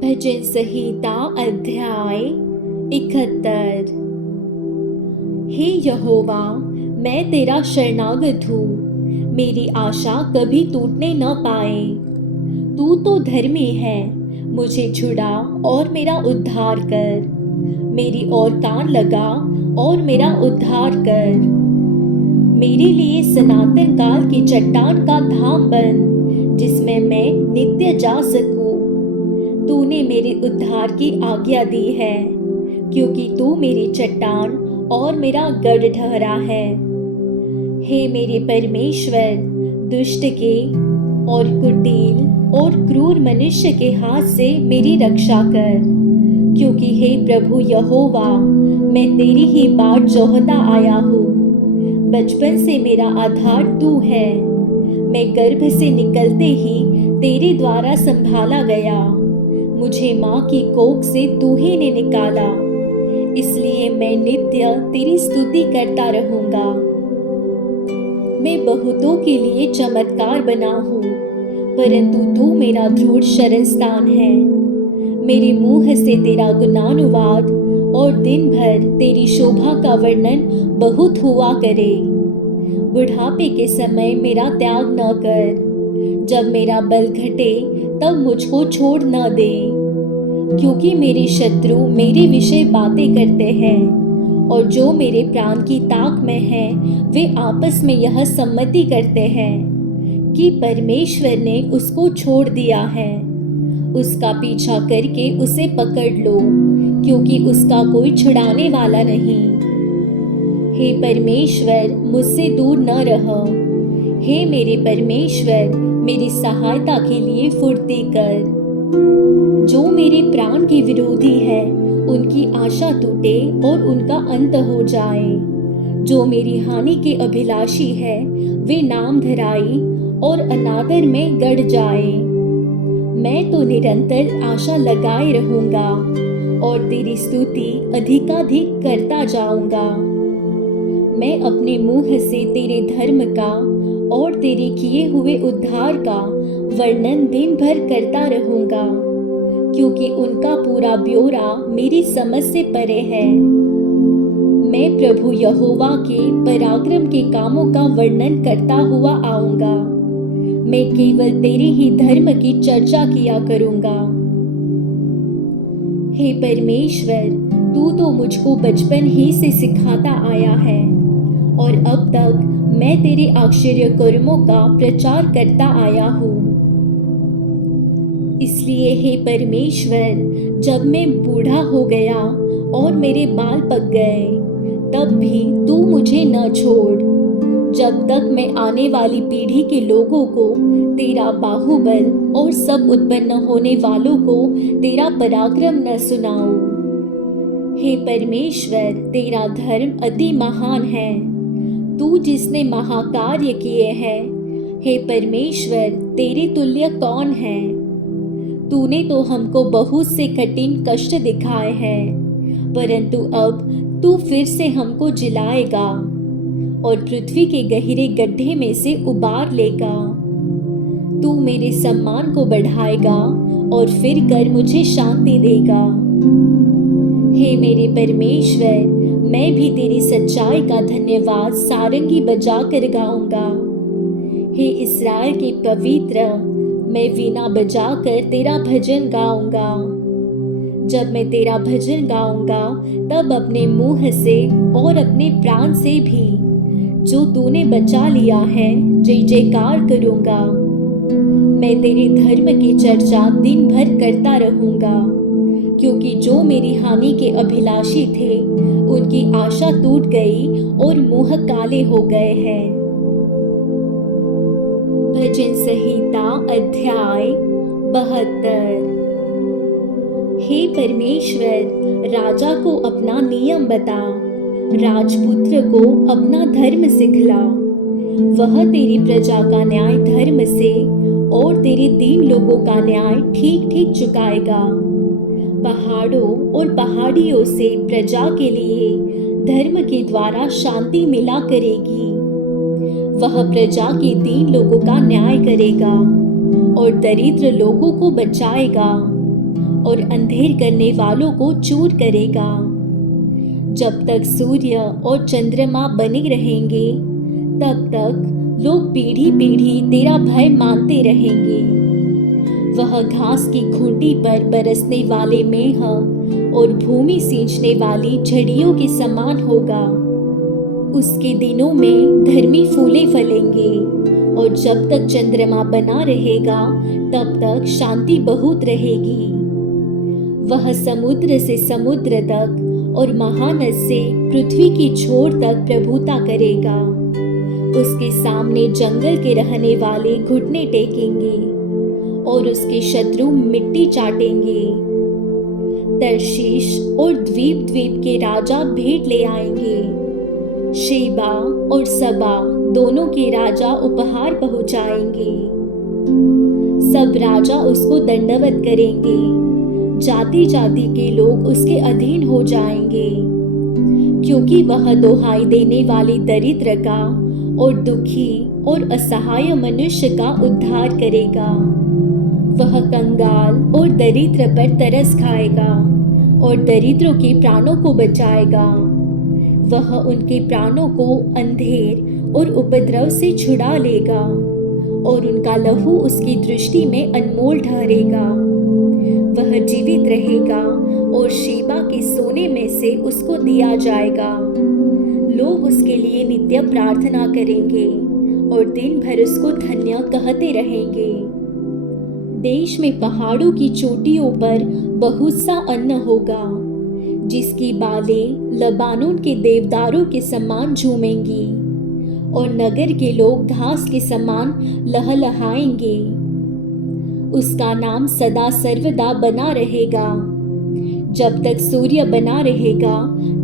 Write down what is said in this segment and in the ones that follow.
भजन संहिता अध्याय 71। हे यहोवा, मैं तेरा शरणागत हूँ, मेरी आशा कभी टूटने न पाए। तू तो धर्मी है, मुझे छुड़ा और मेरा उद्धार कर। मेरी ओर कान लगा और मेरा उद्धार कर। मेरे लिए सनातन काल की चट्टान का धाम बन, जिसमें मैं नित्य जा सकूं। तूने मेरे उद्धार की आज्ञा दी है, क्योंकि तू मेरी चट्टान और मेरा गढ़ ठहरा है। हे मेरे परमेश्वर, दुष्ट के और कुटिल और क्रूर मनुष्य के हाथ से मेरी रक्षा कर, क्योंकि हे प्रभु यहोवा, मैं तेरी ही बाट जोहता आया हूँ। बचपन से मेरा आधार तू है, मैं गर्भ से निकलते ही तेरे द्वारा संभाला गया। मुझे माँ की कोख से तू ही ने निकाला, इसलिए मैं नित्य तेरी स्तुति करता रहूंगा। मैं बहुतों के लिए चमत्कार बना हूँ, परंतु तू मेरा दृढ़ शरण स्थान है। मेरे मुंह से तेरा गुणानुवाद और दिन भर तेरी शोभा का वर्णन बहुत हुआ करे। बुढ़ापे के समय मेरा त्याग न कर, जब मेरा बल घटे तब मुझको छोड़ न दे, क्योंकि मेरे शत्रु मेरे विषय बातें करते हैं, और जो मेरे प्राण की ताक में हैं, वे आपस में यह सम्मति करते हैं कि परमेश्वर ने उसको छोड़ दिया है। उसका पीछा करके उसे पकड़ लो, क्योंकि उसका कोई छुड़ाने वाला नहीं। हे परमेश्वर, मुझसे दूर न रह। हे मेरे परमेश्वर, मेरी सहायता के लिए फुर्ती कर। जो मेरे प्राण के विरोधी है, उनकी आशा टूटे और उनका अंत हो जाए। जो मेरी हानि के अभिलाषी है, वे नाम धराई और अनादर में गड़ जाए। मैं तो निरंतर आशा लगाए रहूंगा और तेरी स्तुति अधिकाधिक करता जाऊंगा। मैं अपने मुंह से तेरे धर्म का और तेरे किए हुए उद्धार का वर्णन दिन भर करता रहूंगा, क्योंकि उनका पूरा ब्यौरा मेरी समझ से परे है। मैं प्रभु यहोवा के पराक्रम के कामों का वर्णन करता हुआ आऊंगा। मैं केवल तेरे ही धर्म की चर्चा किया करूंगा। हे परमेश्वर, तू तो मुझको बचपन ही से सिखाता आया है, और अब तक मैं तेरे आश्चर्य कर्मों का प्रचार करता आया हूँ। इसलिए हे परमेश्वर, जब मैं बूढ़ा हो गया और मेरे बाल पक गए, तब भी तू मुझे न छोड़, जब तक मैं आने वाली पीढ़ी के लोगों को तेरा बाहुबल और सब उत्पन्न होने वालों को तेरा पराक्रम न सुनाऊं। हे परमेश्वर, तेरा धर्म अति महान है, तू जिसने महाकार्य किए हैं। हे परमेश्वर, तेरे तुल्य कौन है? तूने तो हमको बहुत से कठिन कष्ट दिखाए हैं, परंतु अब तू फिर से हमको जिलाएगा और पृथ्वी के गहरे गड्ढे में से उबार लेगा। तू मेरे सम्मान को बढ़ाएगा और फिर कर मुझे शांति देगा। हे मेरे परमेश्वर, मैं भी तेरी सच्चाई का धन्यवाद सारंगी बजा कर गाऊंगा। हे इस्राएल के पवित्र, मैं वीणा बजाकर तेरा भजन गाऊंगा। जब मैं तेरा भजन गाऊंगा, तब अपने मुंह से और अपने प्राण से भी, जो तूने बचा लिया है, जय जयकार करूंगा। मैं तेरे धर्म की चर्चा दिन भर करता रहूंगा, क्योंकि जो मेरी हानि के अभिलाषी थे, उनकी आशा टूट गई और मुंह काले हो गए हैं। भजन संहिता अध्याय 72। हे परमेश्वर, राजा को अपना नियम बता, राजपुत्र को अपना धर्म सिखला। वह तेरी प्रजा का न्याय धर्म से और तेरे दीन लोगों का न्याय ठीक ठीक चुकाएगा। पहाड़ों और पहाड़ियों से प्रजा के लिए धर्म के द्वारा शांति मिला करेगी। वह प्रजा के दीन लोगों का न्याय करेगा और दरिद्र लोगों को बचाएगा और अंधेर करने वालों को चूर करेगा। जब तक सूर्य और चंद्रमा बने रहेंगे, तब तक लोग पीढ़ी पीढ़ी तेरा भय मानते रहेंगे। वह घास की खूंटी पर बरसने वाले मेह और भूमि सींचने वाली झड़ियों के समान होगा। उसके दिनों में धर्मी फूले फलेंगे, और जब तक चंद्रमा बना रहेगा तब तक शांति बहुत रहेगी। वह समुद्र से समुद्र तक और महानद से पृथ्वी की छोर तक प्रभुता करेगा। उसके सामने जंगल के रहने वाले घुटने टेकेंगे और उसके शत्रु मिट्टी चाटेंगे। तर्शीश और द्वीप द्वीप के राजा भेंट ले आएंगे। शेबा और सबा दोनों के राजा उपहार पहुंचाएंगे। सब राजा उसको दंडवत करेंगे। जाति जाति के लोग उसके अधीन हो जाएंगे, क्योंकि वह दुहाई देने वाली दरिद्र का और दुखी और असहाय मनुष्य का उद्धार करेगा। वह कंगाल और दरिद्र पर तरस खाएगा और दरिद्रों के प्राणों को बचाएगा। वह उनके प्राणों को अंधेर और उपद्रव से छुड़ा लेगा, और उनका लहू उसकी दृष्टि में अनमोल ठहरेगा। वह जीवित रहेगा और शेबा के सोने में से उसको दिया जाएगा। लोग उसके लिए नित्य प्रार्थना करेंगे और दिन भर उसको धन्य कहते रहेंगे। देश में पहाड़ों की चोटियों पर बहुत सा अन्न होगा, जिसकी बालें लबानोन के देवदारों के समान झूमेंगी, और नगर के लोग घास के समान लहलहाएंगे। उसका नाम सदा सर्वदा बना रहेगा। जब तक सूर्य बना रहेगा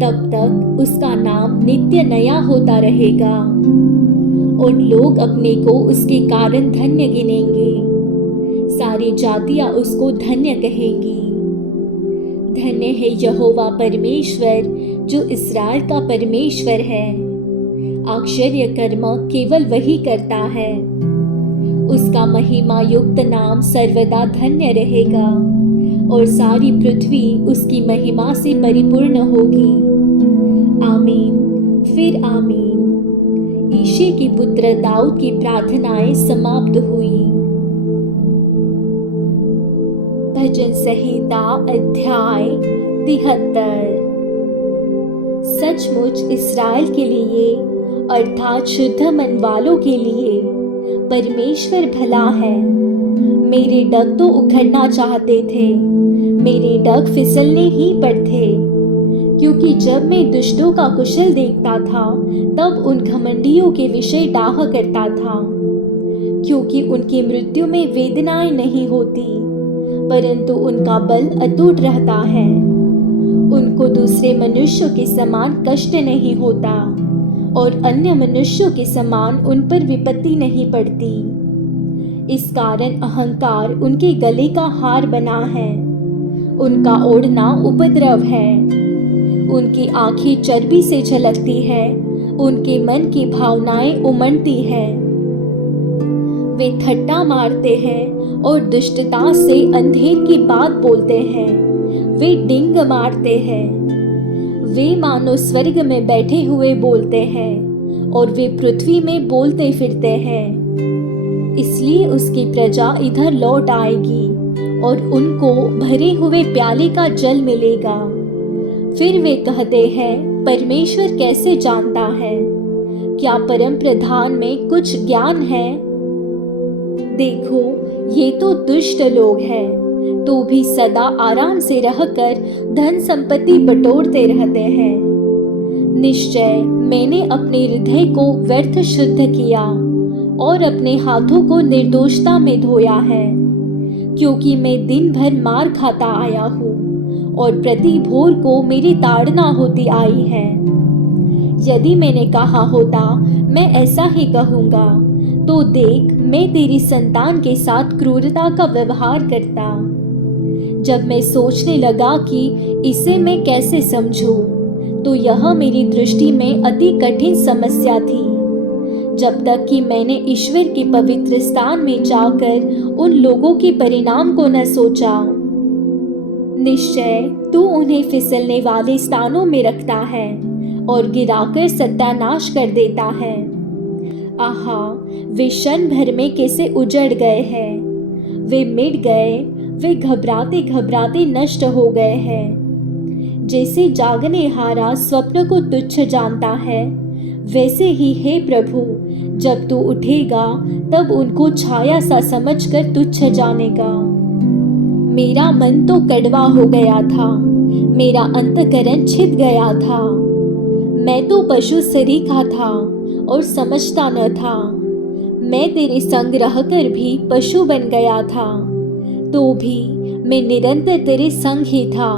तब तक उसका नाम नित्य नया होता रहेगा, और लोग अपने को उसके कारण धन्य गिनेंगे। सारी जातियां उसको धन्य कहेंगी। धन्य है यहोवा परमेश्वर, जो इस्राएल का परमेश्वर है। आश्चर्य कर्म केवल वही करता है। उसका महिमा युक्त नाम सर्वदा धन्य रहेगा, और सारी पृथ्वी उसकी महिमा से परिपूर्ण होगी। आमीन फिर आमीन। यिशै के पुत्र दाऊद की प्रार्थनाएं समाप्त हुई। भजन संहिता अध्याय 73। सचमुच इस्राएल के लिए अर्थात शुद्ध मन वालों के लिए परमेश्वर भला है। मेरे डग तो उखड़ना चाहते थे, मेरे डग फिसलने ही पर थे, क्योंकि जब मैं दुष्टों का कुशल देखता था तब उन घमंडियों के विषय डाह करता था, क्योंकि उनकी मृत्यु में वेदनाएं नहीं होती, परंतु उनका बल अटूट रहता है। उनको दूसरे मनुष्यों के समान कष्ट नहीं होता, और अन्य मनुष्यों के समान उन पर विपत्ति नहीं पड़ती। इस कारण अहंकार उनके गले का हार बना है, उनका ओढ़ना उपद्रव है। उनकी आंखें चर्बी से झलकती है, उनके मन की भावनाएं उमड़ती है। वे ठट्ठा मारते हैं और दुष्टता से अंधेर की बात बोलते हैं। वे डिंग मारते हैं। वे मानो स्वर्ग में बैठे हुए बोलते हैं, और वे पृथ्वी में बोलते फिरते हैं। इसलिए उसकी प्रजा इधर लौट आएगी, और उनको भरे हुए प्याले का जल मिलेगा। फिर वे कहते हैं, परमेश्वर कैसे जानता है? क्या परम प्रधान में कुछ ज्ञान है? देखो, ये तो दुष्ट लोग हैं, तो भी सदा आराम से रहकर धन संपत्ति बटोरते रहते हैं। निश्चय मैंने अपने हृदय को व्यर्थ शुद्ध किया और अपने हाथों को निर्दोषता में धोया है, क्योंकि मैं दिन भर मार खाता आया हूँ और प्रति भोर को मेरी ताड़ना होती आई है। यदि मैंने कहा होता मैं ऐसा ही कहूँगा, तो देख मैं तेरी संतान के साथ क्रूरता का व्यवहार करता। जब मैं सोचने लगा कि इसे मैं कैसे समझूं, तो यह मेरी दृष्टि में अति कठिन समस्या थी, जब तक कि मैंने ईश्वर के पवित्र स्थान में जाकर उन लोगों के परिणाम को न सोचा। निश्चय तू उन्हें फिसलने वाले स्थानों में रखता है और गिराकर सत्यानाश कर देता है। आहा, वे क्षण भर में कैसे उजड़ गए हैं, वे मिट गए, वे घबराते घबराते नष्ट हो गए हैं। जैसे जागने हारा स्वप्न को तुच्छ जानता है, वैसे ही हे प्रभु, जब तू उठेगा तब उनको छाया सा समझकर तुच्छ जानेगा। मेरा मन तो कड़वा हो गया था, मेरा अंतकरण छिद गया था। मैं तो पशु सरीखा था और समझता न था। मैं तेरे संग रहकर भी पशु बन गया था, तो भी मैं निरंतर तेरे संग ही था।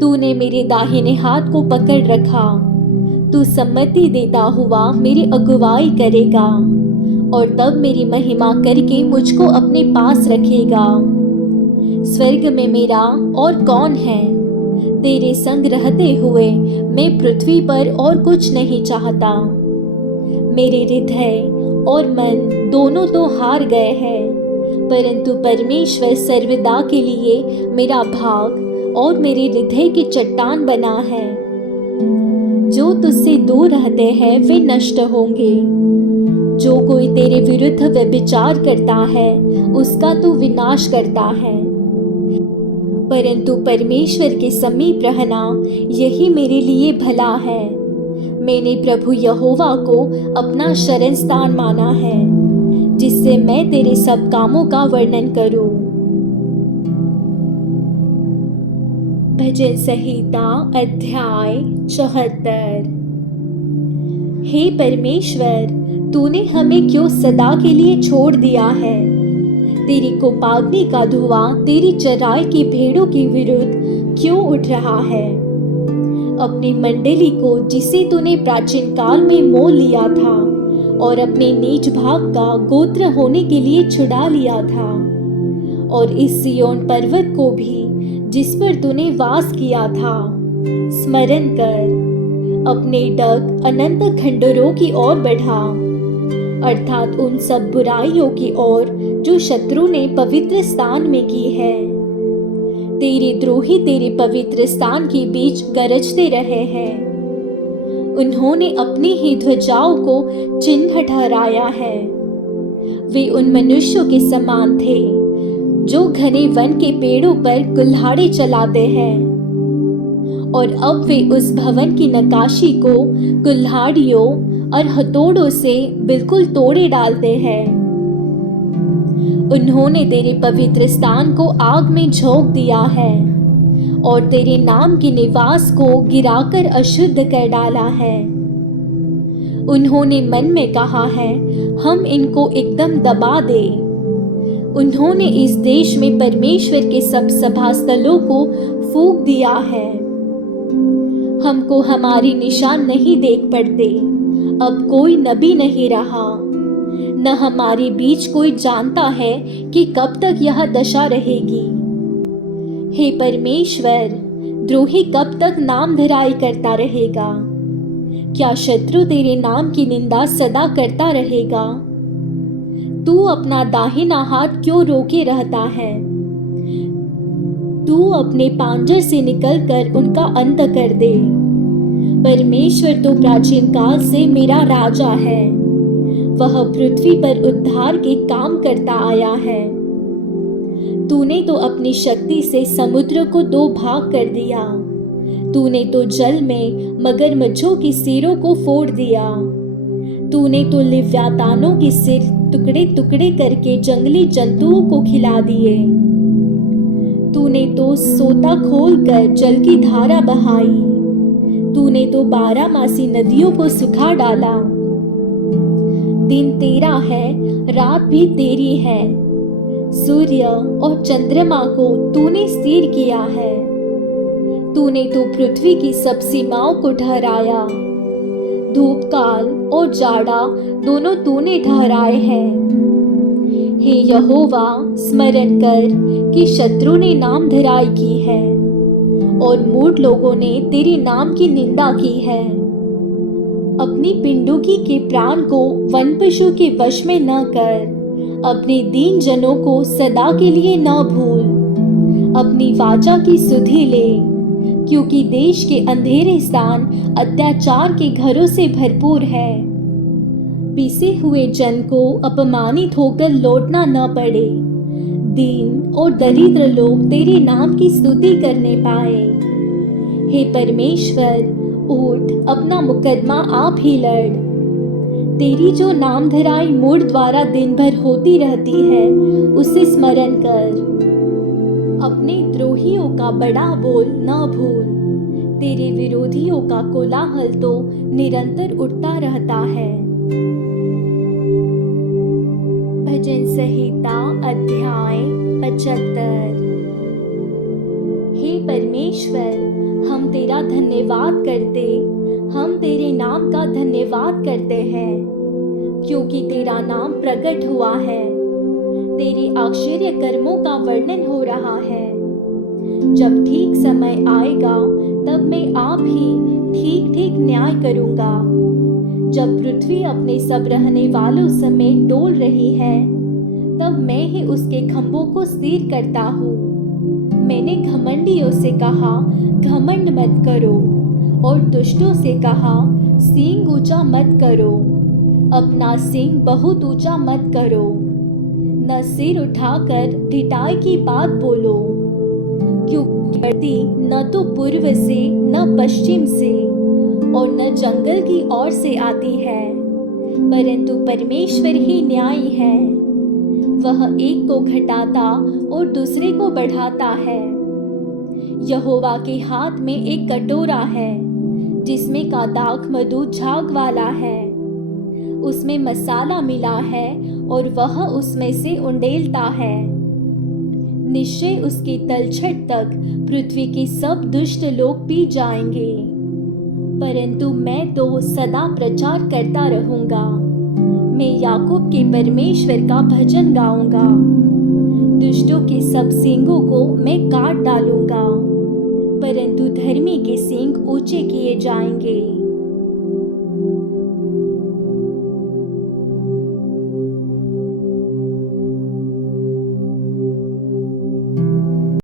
तूने मेरे दाहिने हाथ को पकड़ रखा। तू सम्मति देता हुआ मेरी अगुवाई करेगा और तब मेरी महिमा करके मुझको अपने पास रखेगा। स्वर्ग में मेरा और कौन है? तेरे संग रहते हुए मैं पृथ्वी पर और कुछ नहीं चाहता। मेरे हृदय और मन दोनों तो हार गए हैं, परंतु परमेश्वर सर्वदा के लिए मेरा भाग और मेरे हृदय की चट्टान बना है। जो तुझसे दूर रहते हैं वे नष्ट होंगे। जो कोई तेरे विरुद्ध व्यभिचार करता है उसका तू विनाश करता है, परंतु परमेश्वर के समीप रहना यही मेरे लिए भला है। मैंने प्रभु यहोवा को अपना शरण स्थान माना है, जिससे मैं तेरे सब कामों का वर्णन करूं। भजन संहिता अध्याय 74। हे परमेश्वर, तूने हमें क्यों सदा के लिए छोड़ दिया है? तेरी कोपाग्नि का धुआं तेरी चराई की भेड़ों के विरुद्ध क्यों उठ रहा है? अपनी मंडली को जिसे तूने प्राचीन काल में मोल लिया था और अपने नीच भाग का गोत्र होने के लिए छुड़ा लिया था, और इस सिय्योन पर्वत को भी जिस पर तूने वास किया था स्मरण कर। अपने डग अनंत खंडरों की ओर बढ़ा, अर्थात उन सब बुराइयों की ओर जो शत्रु ने पवित्र स्थान में की है। तेरे द्रोही तेरे पवित्र स्थान के बीच गरजते रहे हैं। उन्होंने अपनी ही ध्वजाओं को चिन्ह ठहराया है। वे उन मनुष्यों के समान थे जो घने वन के पेड़ों पर कुल्हाड़ी चलाते हैं, और अब वे उस भवन की नक्काशी को कुल्हाड़ियों और हथौड़ों से बिल्कुल तोड़े डालते हैं। उन्होंने तेरे पवित्र स्थान को आग में झोंक दिया है और तेरे नाम के निवास को गिराकर अशुद्ध कर डाला है। उन्होंने मन में कहा है, हम इनको एकदम दबा दें। उन्होंने इस देश में परमेश्वर के सब सभा स्थलों को फूंक दिया है। हमको हमारे निशान नहीं देख पड़ते। अब कोई नबी नहीं रहा, न हमारे बीच कोई जानता है कि कब तक यह दशा रहेगी। हे परमेश्वर, द्रोही कब तक नाम धराई करता रहेगा? क्या शत्रु तेरे नाम की निंदा सदा करता रहेगा? तू अपना दाहिना हाथ क्यों रोके रहता है? तू अपने पांजर से निकलकर उनका अंत कर दे। परमेश्वर तो प्राचीन काल से मेरा राजा है। वह पृथ्वी पर उद्धार के काम करता आया है। तूने तो अपनी शक्ति से समुद्र को दो भाग कर दिया। तूने तो जल में मगरमच्छों की सिरों को फोड़ दिया। तूने तो लिव्यातानों के सिर टुकड़े टुकड़े करके जंगली जंतुओं को खिला दिए। तूने तो सोता खोलकर जल की धारा बहाई। तूने तो 12 नदियों को सुखा डाला। दिन तेरा है, रात भी तेरी है। सूर्य और चंद्रमा को तूने स्थिर किया है। तूने तो पृथ्वी की सब सीमाओं को ठहराया। धूप काल और जाड़ा दोनों तूने ठहराए हैं। हे यहोवा, स्मरण कर कि शत्रु ने नाम धराई की है और मूढ़ लोगों ने तेरे नाम की निंदा की है। अपनी पिंडुकी के प्राण को वन पशु के वश में न कर। अपने दीन जनों को सदा के लिए न भूल। अपनी वाचा की सुधि ले, क्योंकि देश के अंधेरे स्थान अत्याचार के घरों से भरपूर है। पिसे हुए जन को अपमानित होकर लौटना न पड़े, दीन और दरिद्र लोग तेरे नाम की स्तुति करने पाए। हे परमेश्वर, उठ, अपना मुकदमा आप ही लड़। तेरी जो नाम धराई मूढ़ द्वारा दिन भर होती रहती है, उसे स्मरण कर। अपने द्रोहियों का बड़ा बोल न भूल, तेरे विरोधियों का कोलाहल तो निरंतर उठता रहता है। भजन संहिता अध्याय 75। हे परमेश्वर, हम तेरा धन्यवाद करते, हम तेरे नाम का धन्यवाद करते हैं, क्योंकि तेरा नाम प्रकट हुआ है। तेरे आश्चर्य कर्मों का वर्णन हो रहा है। जब ठीक समय आएगा, तब मैं आप ही ठीक ठीक न्याय करूंगा। जब पृथ्वी अपने सब रहने वालों समेत डोल रही है, तब मैं ही उसके खंभों को स्थिर करता हूँ। मैंने घमंडियों से कहा, घमंड मत करो, और दुष्टों से कहा, सींग ऊंचा मत करो। अपना सींग बहुत ऊंचा मत करो, न सिर उठाकर ढिठाई की बात बोलो, क्योंकि बढ़ती न तो पूर्व से, न पश्चिम से, और न जंगल की ओर से आती है, परंतु परमेश्वर ही न्यायी है। वह एक को घटाता और दूसरे को बढ़ाता है। यहोवा के हाथ में एक कटोरा है, जिसमें का दाख मधु झाग वाला है। उसमें मसाला मिला है, और वह उसमें से उंडेलता है। निश्चय उसकी तलछट तक पृथ्वी के सब दुष्ट लोग पी जाएंगे, परंतु मैं तो सदा प्रचार करता रहूंगा। मैं याकूब के परमेश्वर का भजन गाऊंगा। दुष्टों के सब सींगों को मैं काट डालूंगा, परंतु धर्मी के सींग ऊंचे किए जाएंगे।